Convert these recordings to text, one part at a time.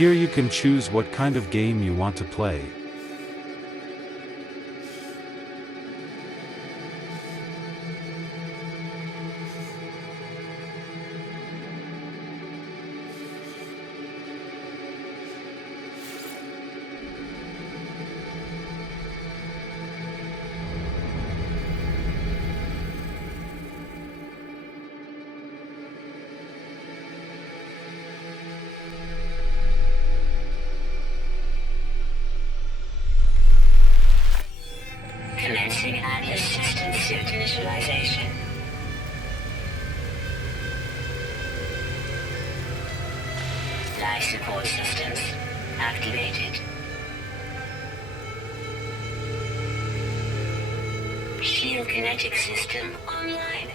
Here you can choose what kind of game you want to play. Commencing Atlas System Suit Initialization. Life support systems activated. Shield kinetic system online.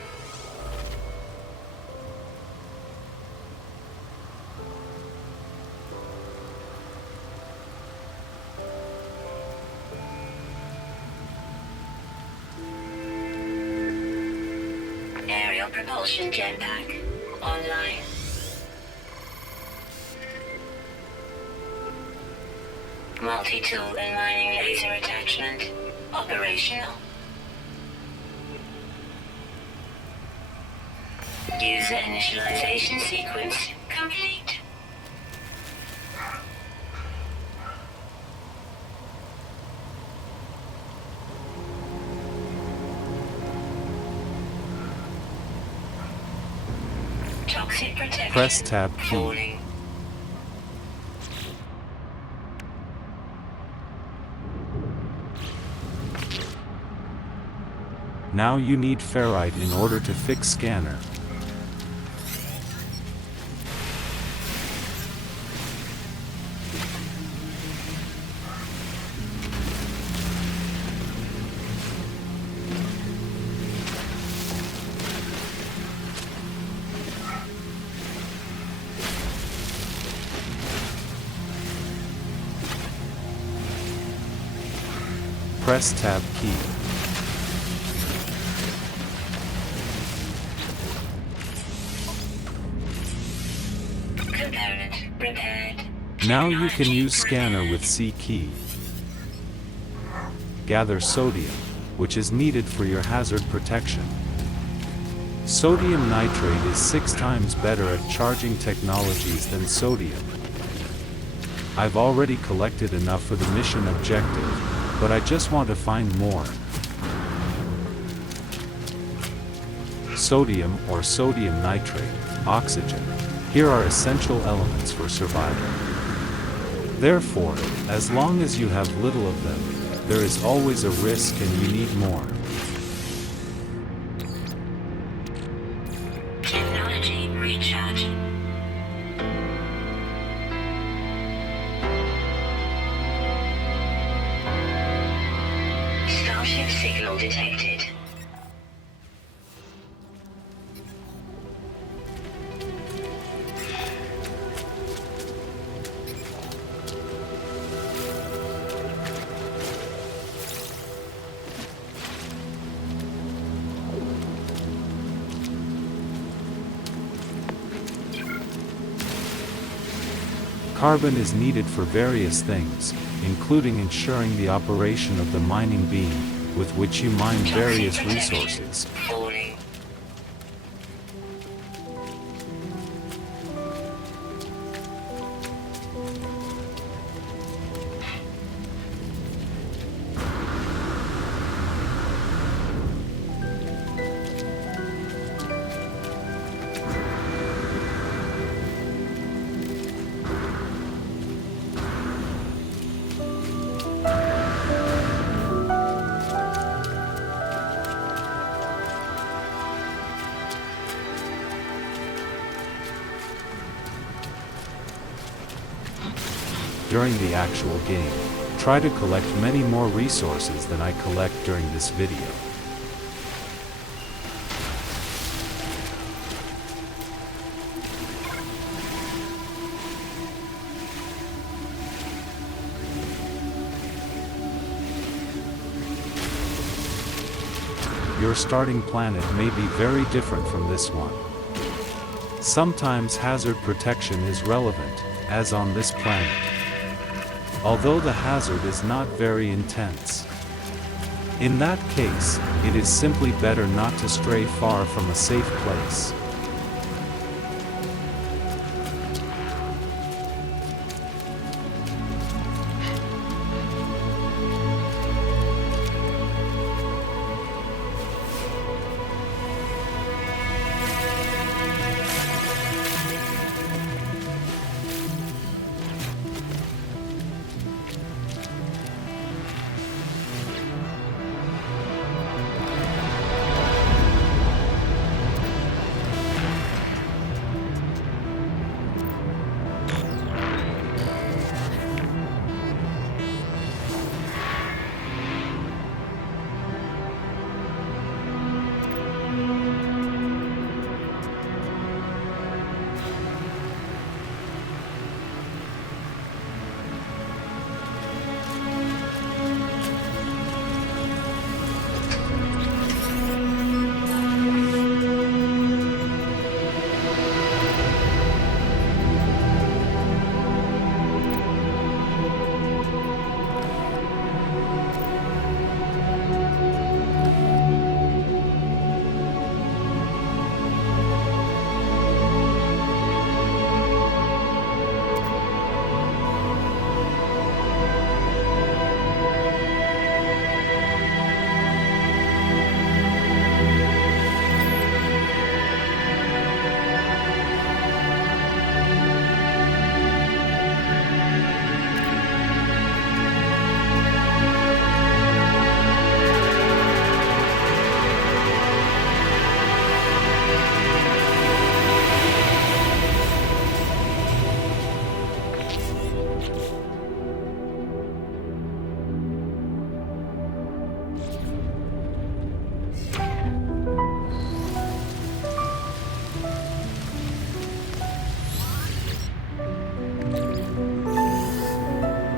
Aerial propulsion jetpack online. Multi-tool and mining laser attachment operational. User initialization sequence complete. Toxic protection. Press Tab key. Falling. Now you need ferrite in order to fix scanner. Press Tab key. Component prepared. Now you can use scanner with C key. Gather sodium, which is needed for your hazard protection. Sodium nitrate is 6 times better at charging technologies than sodium. I've already collected enough for the mission objective, but I just want to find more. Sodium or sodium nitrate, oxygen. Here are essential elements for survival. Therefore, as long as you have little of them, there is always a risk and you need more. Technology recharge. Starship signal detected. Carbon is needed for various things, including ensuring the operation of the mining beam, with which you mine various resources. Falling. During the actual game, try to collect many more resources than I collect during this video. Your starting planet may be very different from this one. Sometimes hazard protection is relevant, as on this planet. Although the hazard is not very intense. In that case, it is simply better not to stray far from a safe place.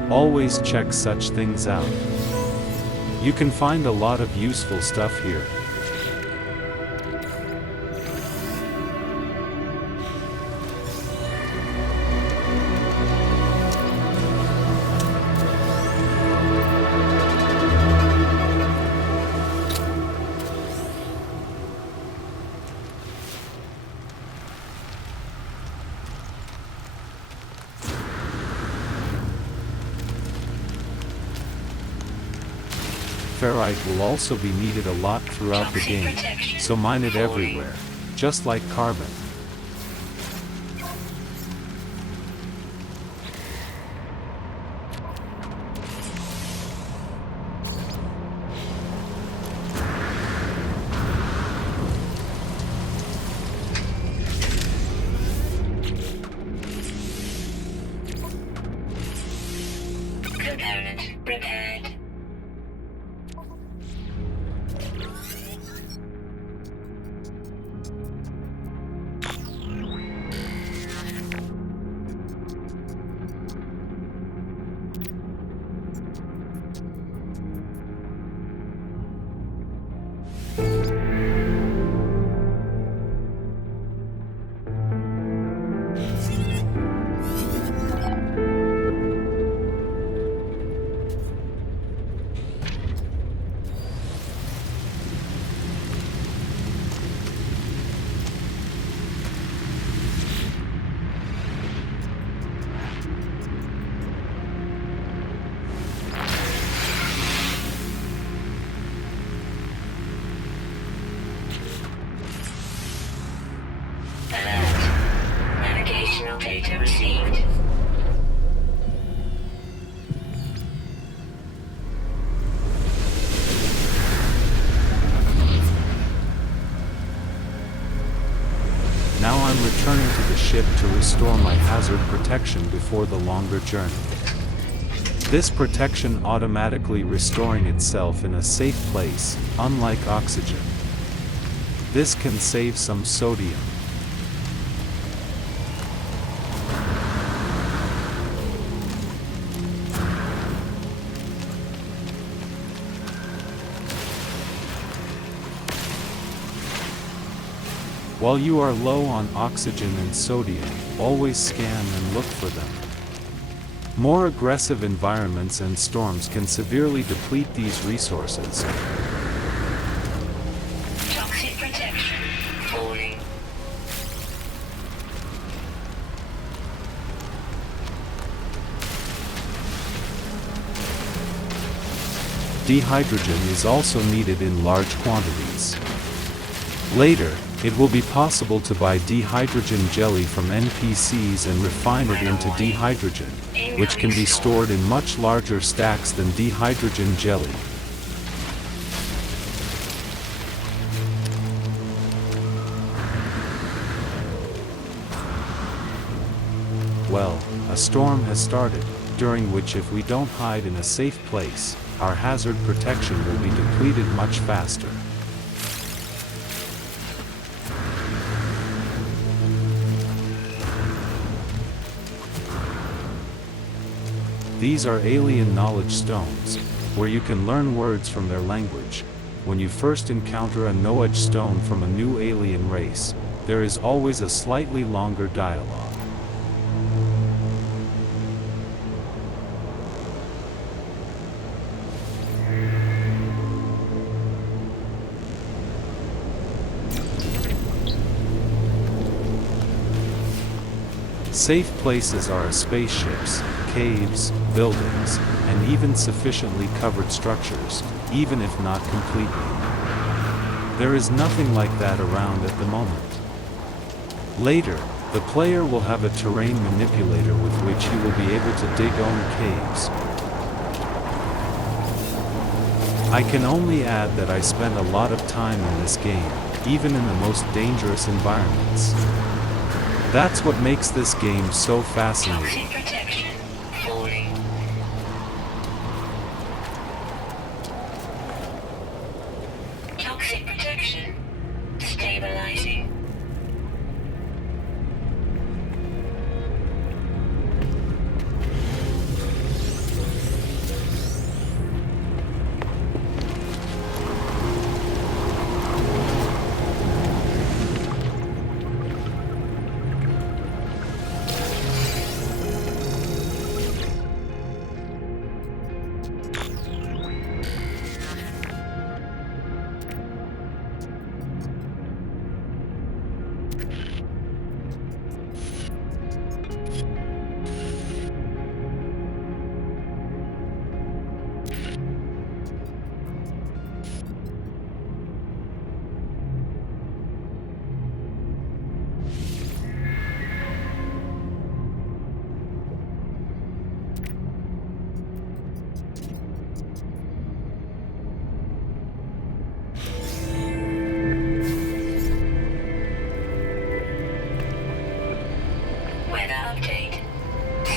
Always check such things out. You can find a lot of useful stuff here. Ferrite will also be needed a lot throughout the game, so mine it everywhere, just like carbon. Component prepared. Navigational data received. Now I'm returning to the ship to restore my hazard protection before the longer journey. This protection automatically restoring itself in a safe place, unlike oxygen. This can save some sodium. While you are low on oxygen and sodium, always scan and look for them. More aggressive environments and storms can severely deplete these resources. Toxic protection falling. Dehydrogen is also needed in large quantities. Later, it will be possible to buy dehydrogen jelly from NPCs and refine it into dehydrogen, which can be stored in much larger stacks than dehydrogen jelly. Well, a storm has started, during which if we don't hide in a safe place, our hazard protection will be depleted much faster. These are alien knowledge stones, where you can learn words from their language. When you first encounter a knowledge stone from a new alien race, there is always a slightly longer dialogue. Safe places are spaceships, caves, buildings, and even sufficiently covered structures, even if not completely. There is nothing like that around at the moment. Later, the player will have a terrain manipulator with which he will be able to dig own caves. I can only add that I spend a lot of time in this game, even in the most dangerous environments. That's what makes this game so fascinating. Toxic protection falling. Toxic protection stabilizing.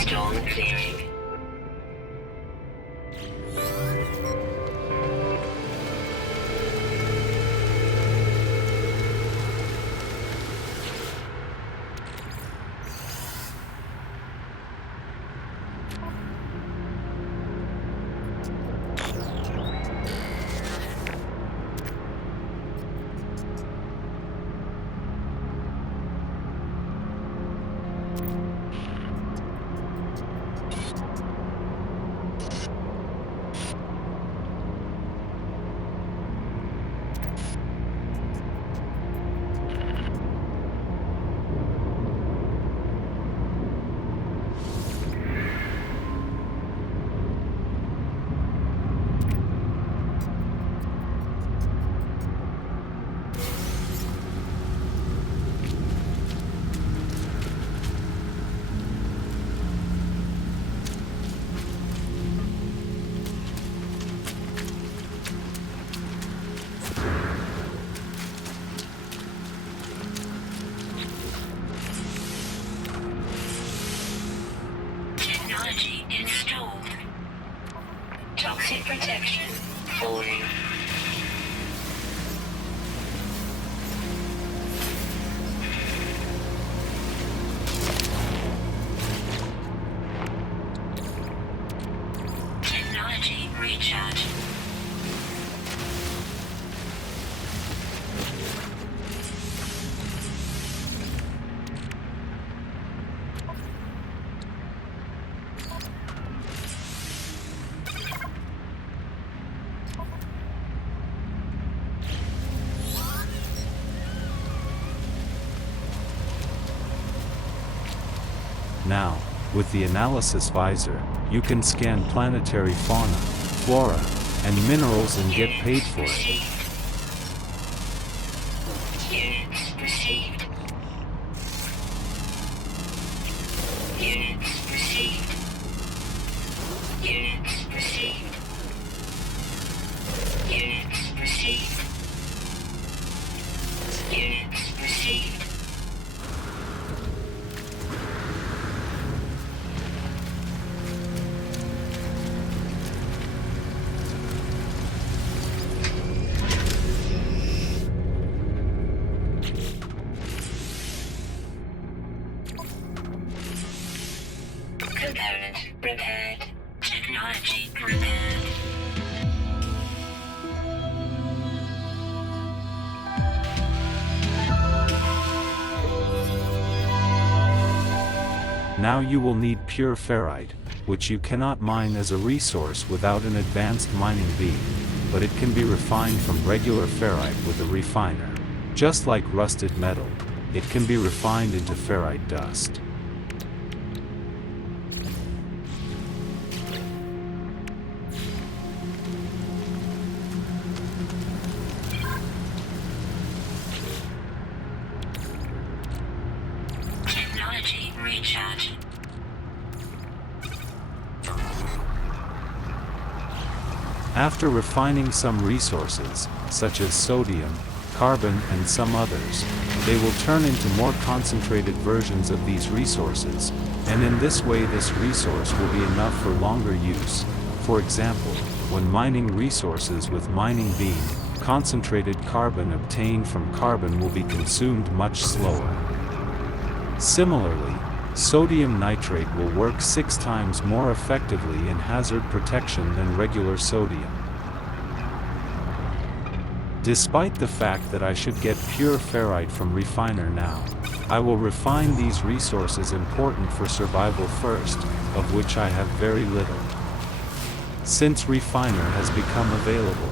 Storm clearing. Technology installed. Toxic protection falling. Technology recharge. Now, with the analysis visor, you can scan planetary fauna, flora, and minerals and get paid for it. Units received. Units received. Units received. Units received. Units received. Component repaired. Technology repaired. Now you will need pure ferrite, which you cannot mine as a resource without an advanced mining beam, but it can be refined from regular ferrite with a refiner. Just like rusted metal, it can be refined into ferrite dust. Technology recharge. After refining some resources, such as sodium, carbon and some others, they will turn into more concentrated versions of these resources, and in this way this resource will be enough for longer use. For example, when mining resources with mining beam, concentrated carbon obtained from carbon will be consumed much slower. Similarly, sodium nitrate will work 6 times more effectively in hazard protection than regular sodium. Despite the fact that I should get pure ferrite from refiner now, I will refine these resources important for survival first, of which I have very little. Since refiner has become available.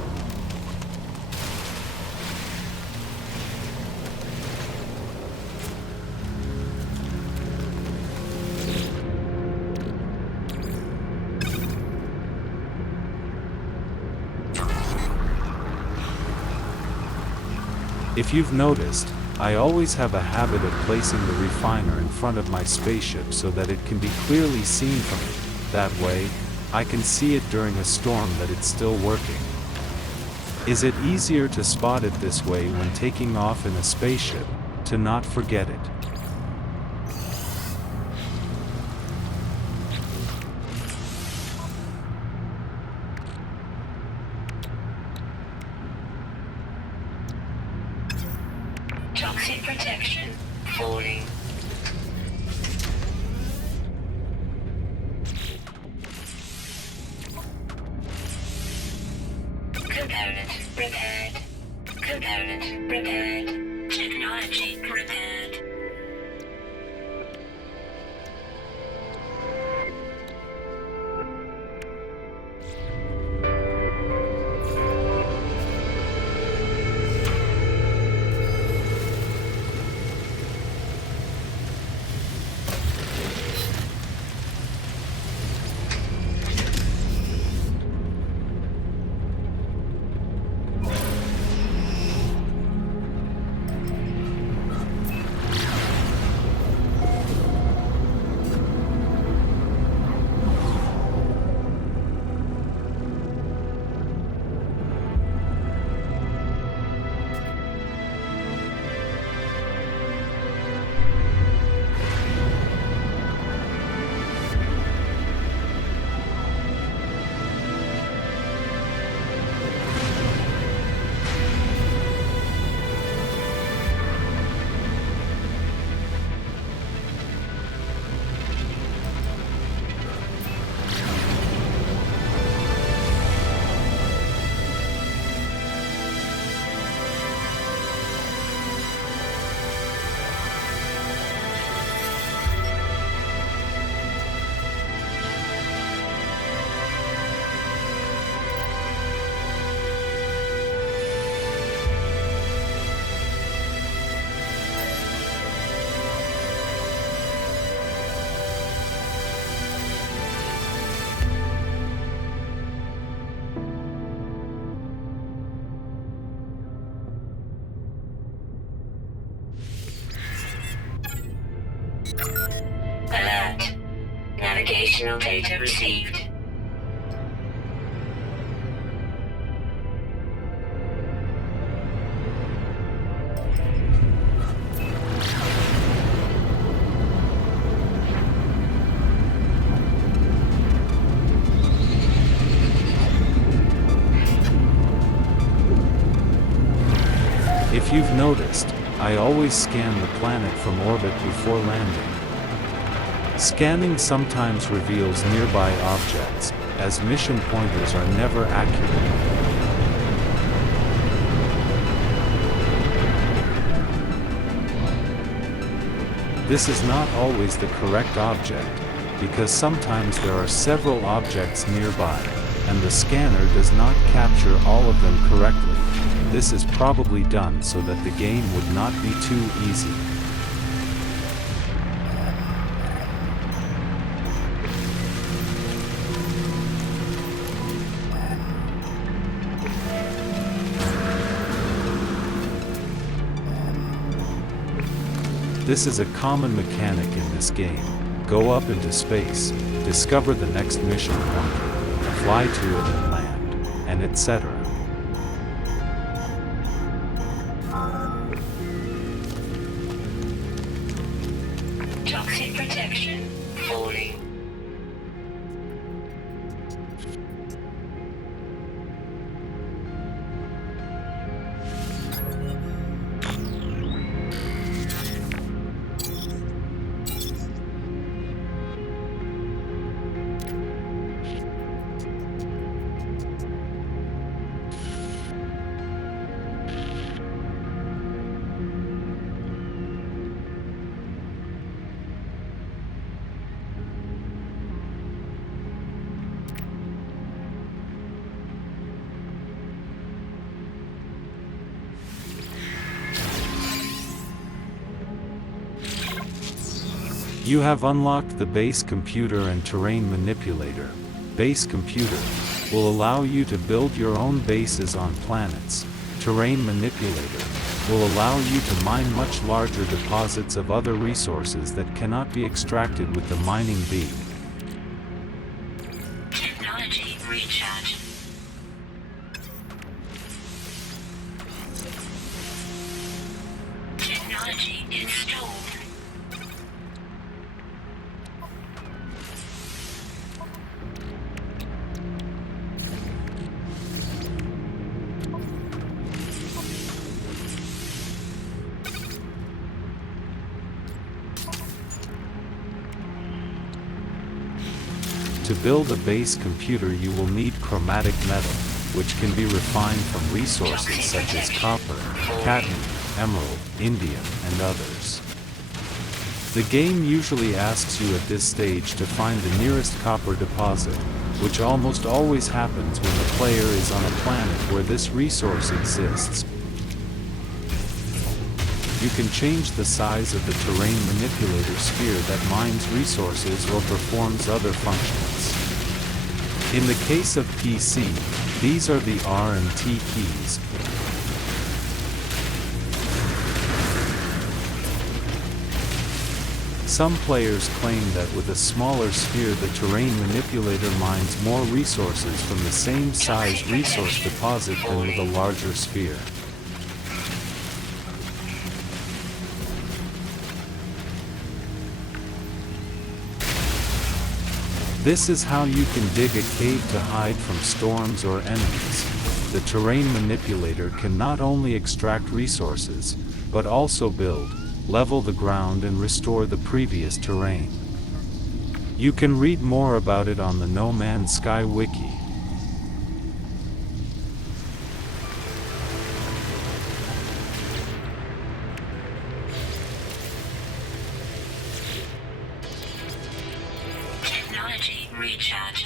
If you've noticed, I always have a habit of placing the refiner in front of my spaceship so that it can be clearly seen from it. That way, I can see it during a storm that it's still working. Is it easier to spot it this way when taking off in a spaceship, to not forget it? Toxic protection falling. Component repaired. Component repaired. Technology repaired. Additional data received. If you've noticed, I always scan the planet from orbit before landing. Scanning sometimes reveals nearby objects, as mission pointers are never accurate. This is not always the correct object, because sometimes there are several objects nearby, and the scanner does not capture all of them correctly. This is probably done so that the game would not be too easy. This is a common mechanic in this game. Go up into space, discover the next mission point, fly to it and land, and etc. Toxic protection falling. You have unlocked the base computer and terrain manipulator. Base computer will allow you to build your own bases on planets. Terrain manipulator will allow you to mine much larger deposits of other resources that cannot be extracted with the mining bee. Technology recharge. Technology installed. To build a base computer you will need chromatic metal, which can be refined from resources such as copper, cadmium, emerald, indium, and others. The game usually asks you at this stage to find the nearest copper deposit, which almost always happens when the player is on a planet where this resource exists. You can change the size of the terrain manipulator sphere that mines resources or performs other functions. In the case of PC, these are the R and T keys. Some players claim that with a smaller sphere the terrain manipulator mines more resources from the same size resource deposit than with a larger sphere. This is how you can dig a cave to hide from storms or enemies. The terrain manipulator can not only extract resources, but also build, level the ground and restore the previous terrain. You can read more about it on the No Man's Sky wiki. Technology recharge.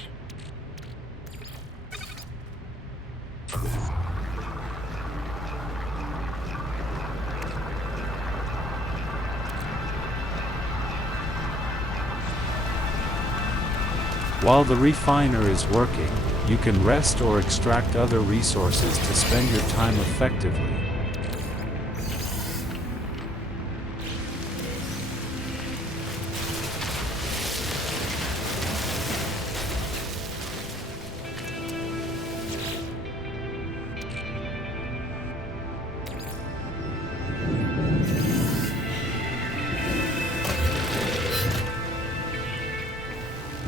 While the refiner is working, you can rest or extract other resources to spend your time effectively.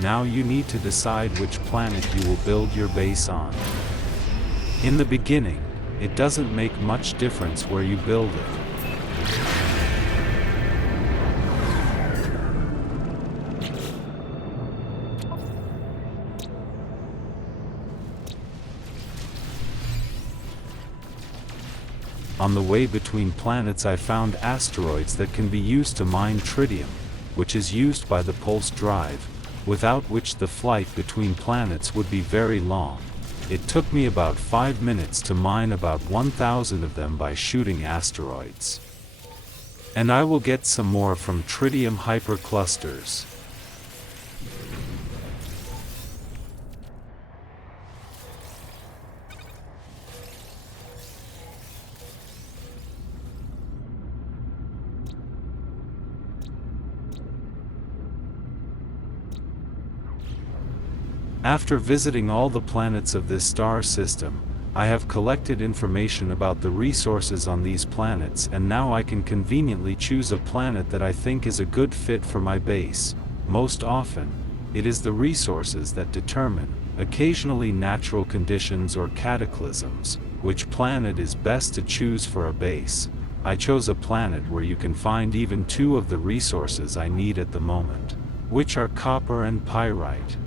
Now you need to decide which planet you will build your base on. In the beginning, it doesn't make much difference where you build it. On the way between planets I found asteroids that can be used to mine tritium, which is used by the pulse drive, without which the flight between planets would be very long. It took me about 5 minutes to mine about 1,000 of them by shooting asteroids. And I will get some more from tritium hyperclusters. After visiting all the planets of this star system, I have collected information about the resources on these planets, and now I can conveniently choose a planet that I think is a good fit for my base. Most often, it is the resources that determine, occasionally natural conditions or cataclysms, which planet is best to choose for a base. I chose a planet where you can find even 2 of the resources I need at the moment, which are copper and pyrite.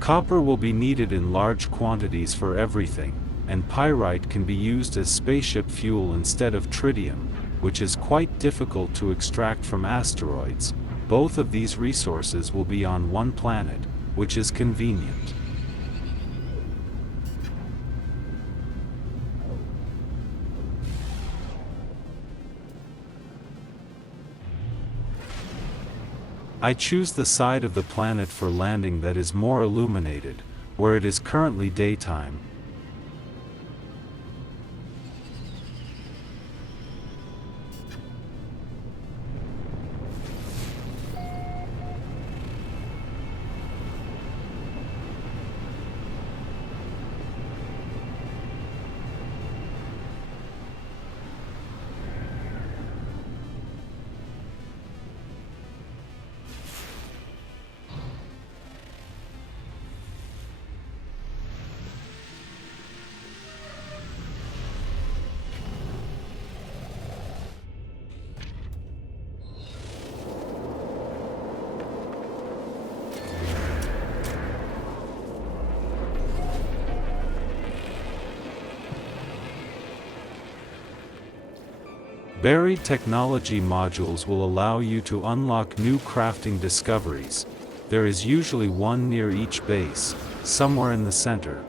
Copper will be needed in large quantities for everything, and pyrite can be used as spaceship fuel instead of tritium, which is quite difficult to extract from asteroids. Both of these resources will be on one planet, which is convenient. I choose the side of the planet for landing that is more illuminated, where it is currently daytime. Buried technology modules will allow you to unlock new crafting discoveries. There is usually one near each base, somewhere in the center.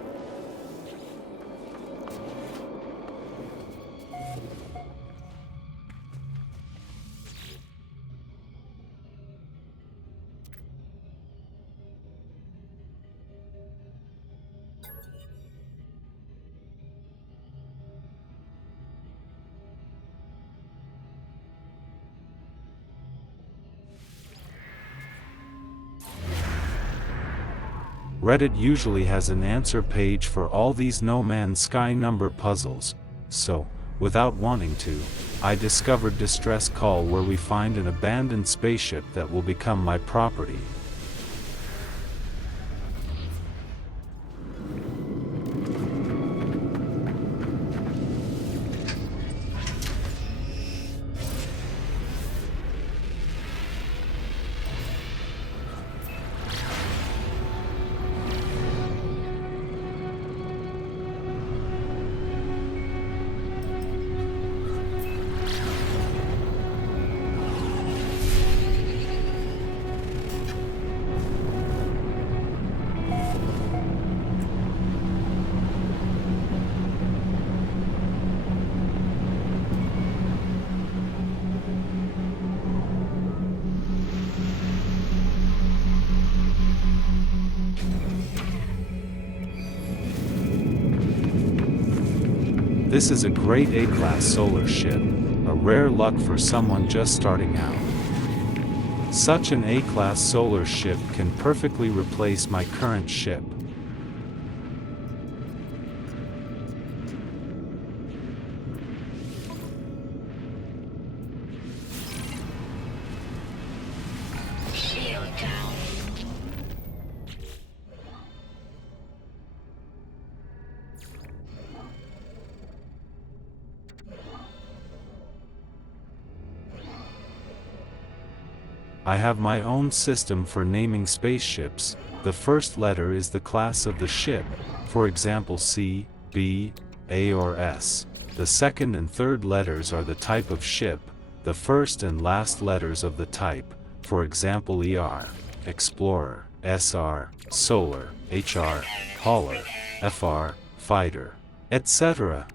Reddit usually has an answer page for all these No Man's Sky number puzzles, so, without wanting to, I discovered Distress Call, where we find an abandoned spaceship that will become my property. This is a great A-class solar ship, a rare luck for someone just starting out. Such an A-class solar ship can perfectly replace my current ship. Shield down. I have my own system for naming spaceships. The first letter is the class of the ship, for example C, B, A or S. The second and third letters are the type of ship, the first and last letters of the type, for example ER, Explorer, SR, Solar, HR, Hauler, FR, Fighter, etc.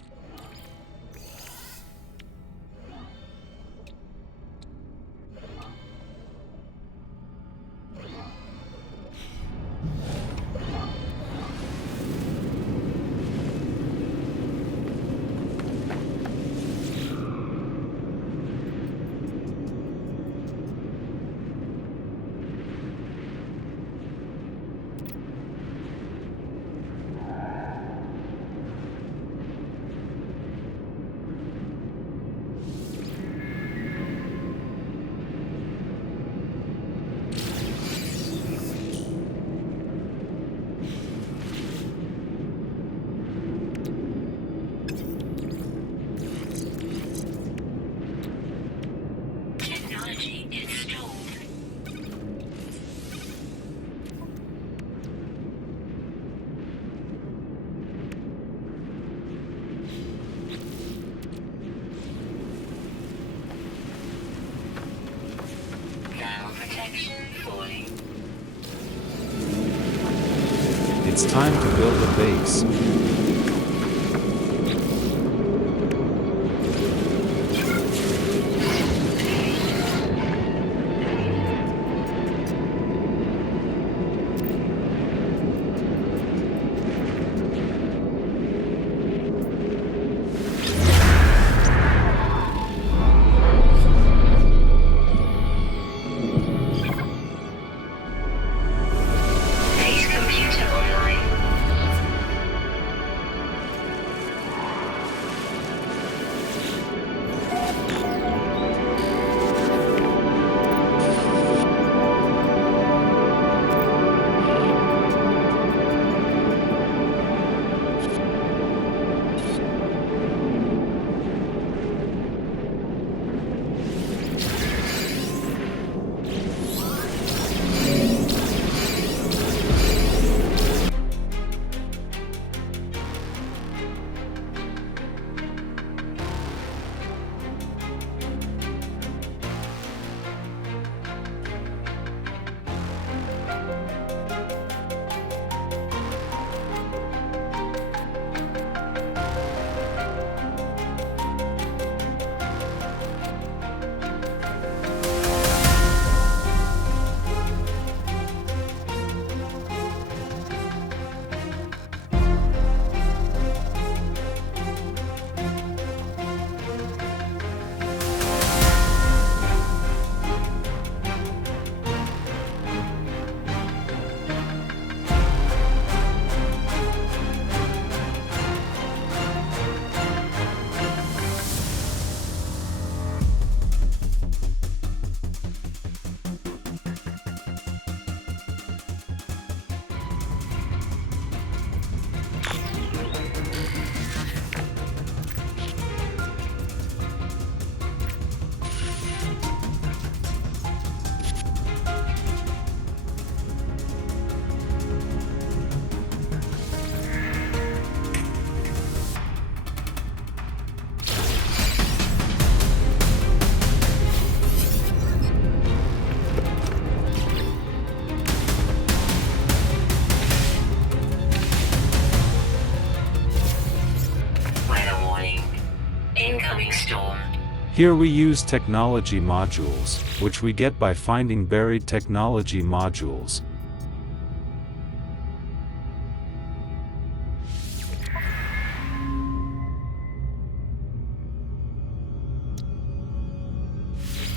Technology installed. Thermal protection falling. It's time to build a base. Base computer online. Incoming storm. Here we use technology modules, which we get by finding buried technology modules.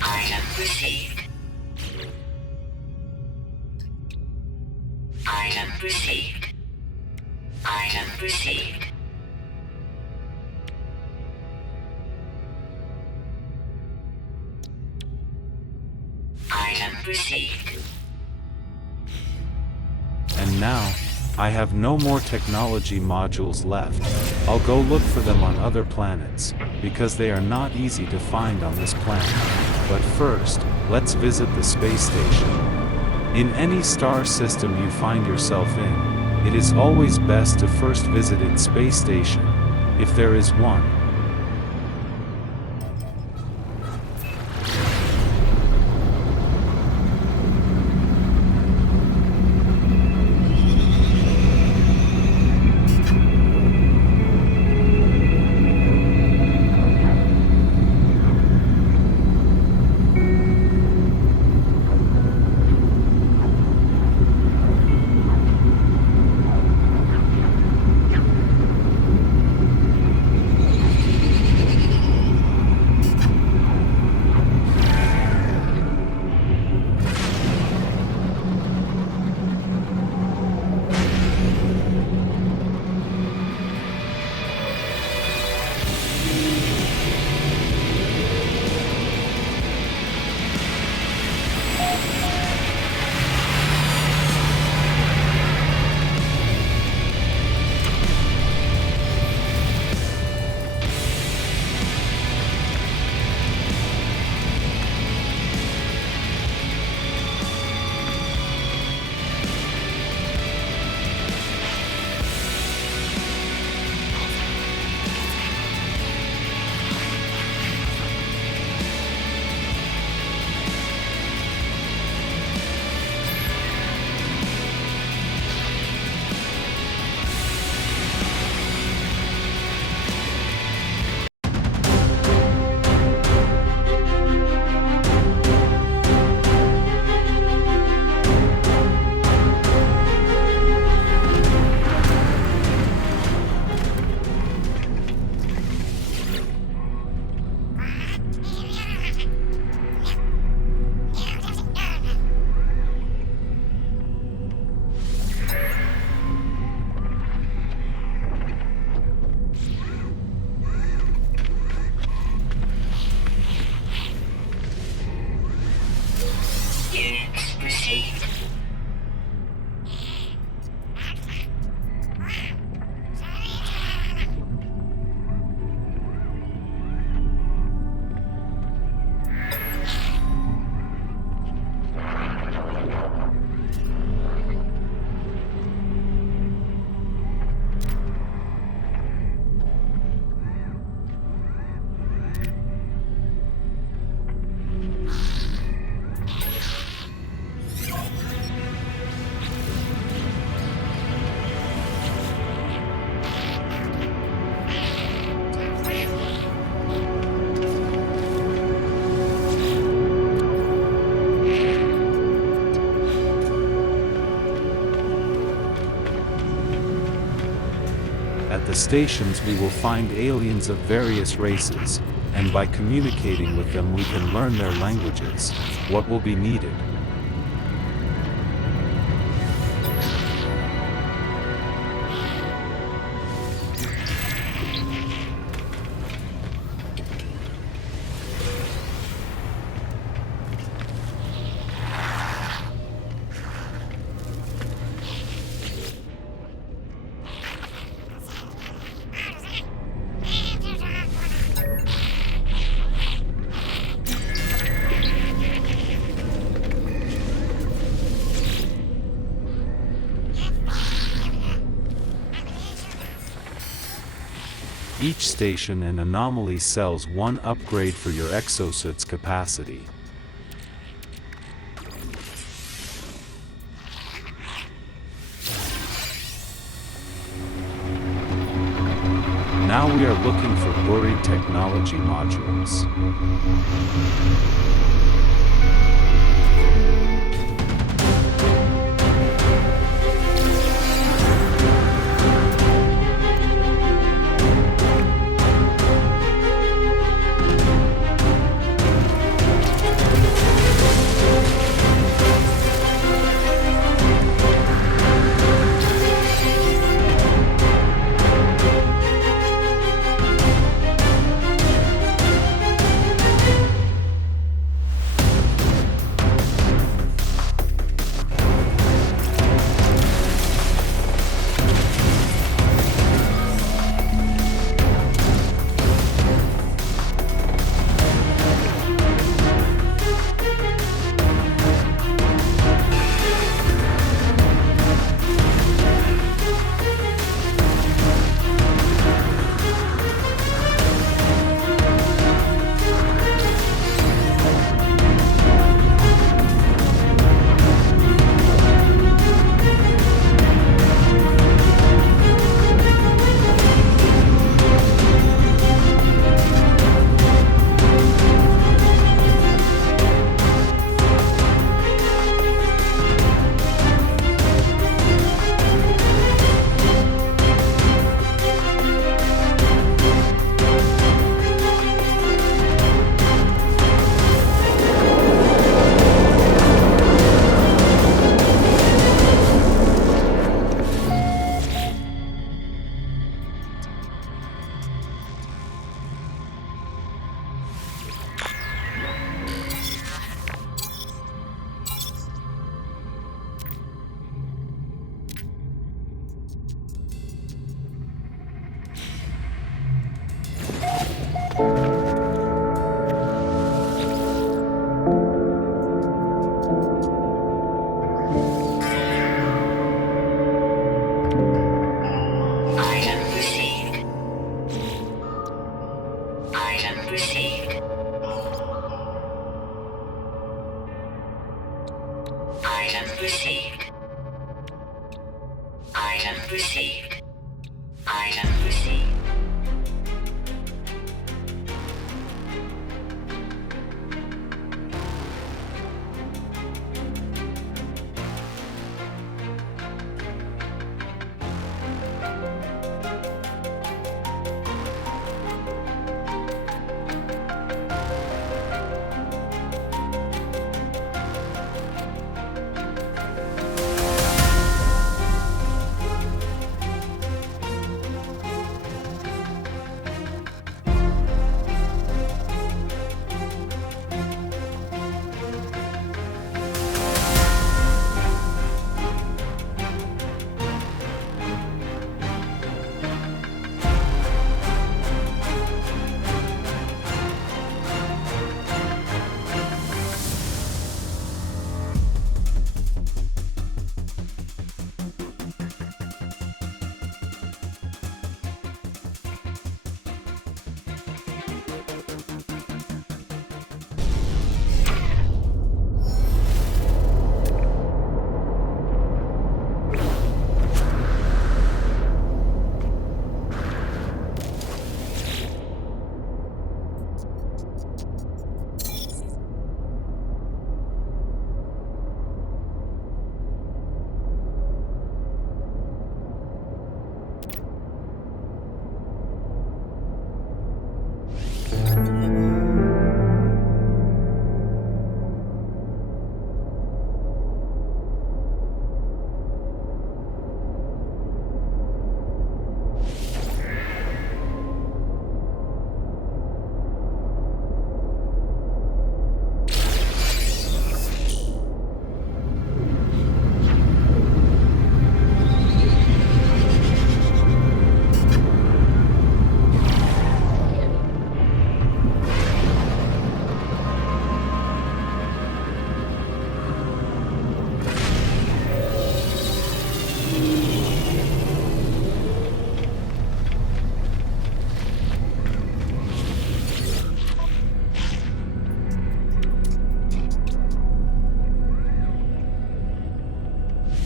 Item received. Item received. Item received. Item received. And now, I have no more technology modules left. I'll go look for them on other planets, because they are not easy to find on this planet. But first, let's visit the space station. In any star system you find yourself in, it is always best to first visit its space station, if there is one. Units received. At the stations we will find aliens of various races, and by communicating with them we can learn their languages. What will be needed? Each station and anomaly sells one upgrade for your exosuit's capacity. Now we are looking for buried technology modules. Item received. Item received. Item received. Item received. Item received.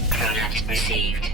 Chromatic received.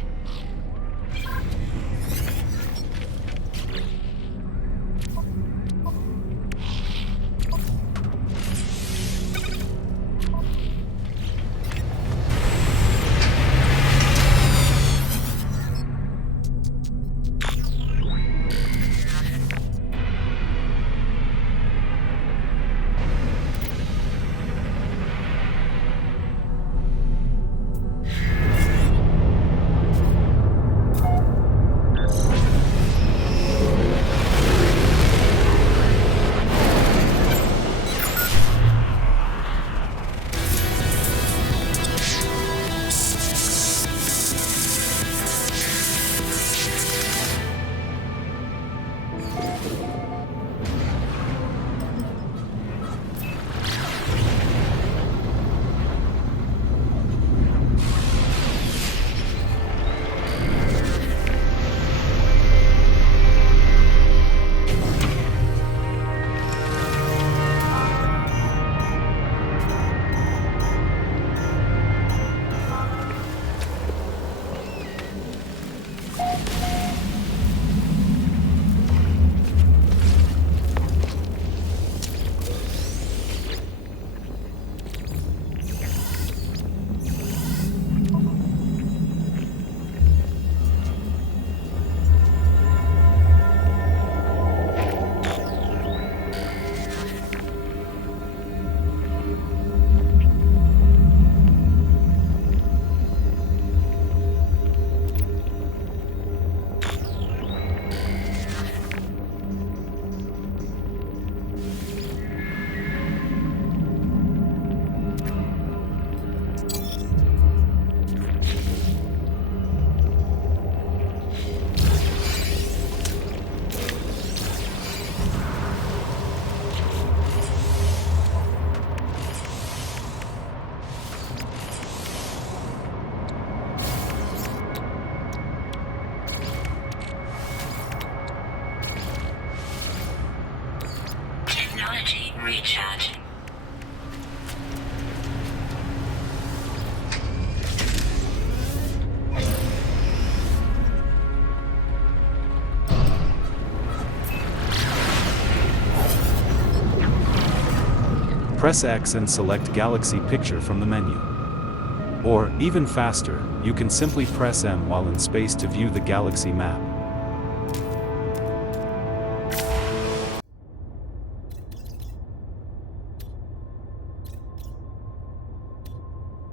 Recharging. Press X and select Galaxy Picture from the menu. Or, even faster, you can simply press M while in space to view the galaxy map.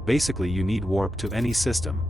Basically, you need warp to any system.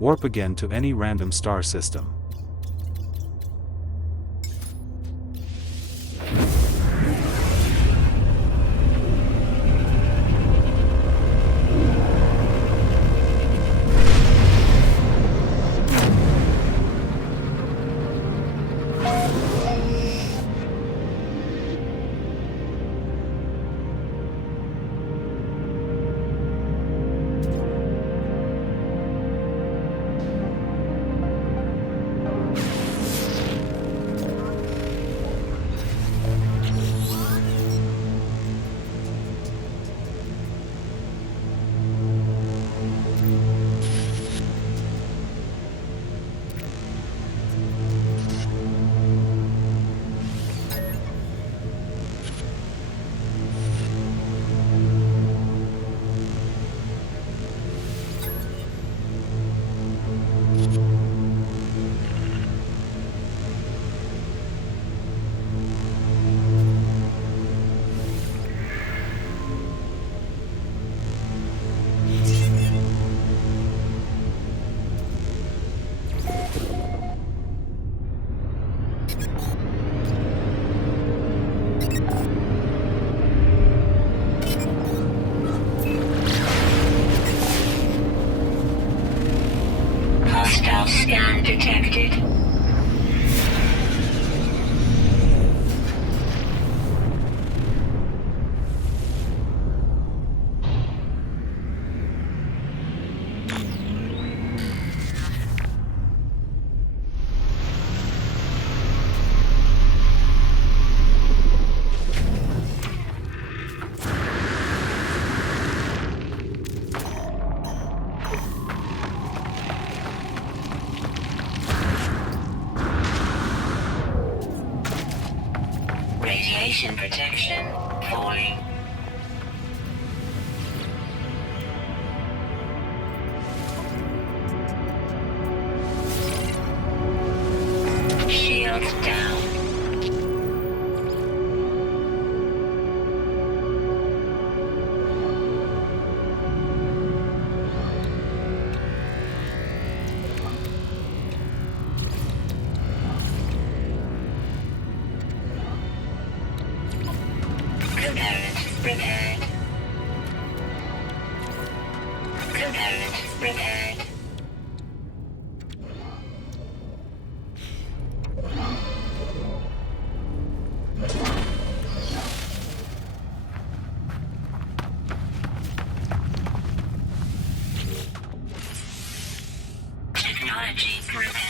Warp again to any random star system. Hostile scan detected. Radiation protection falling. Shields down. Repaired. Repaired. Technology repaired.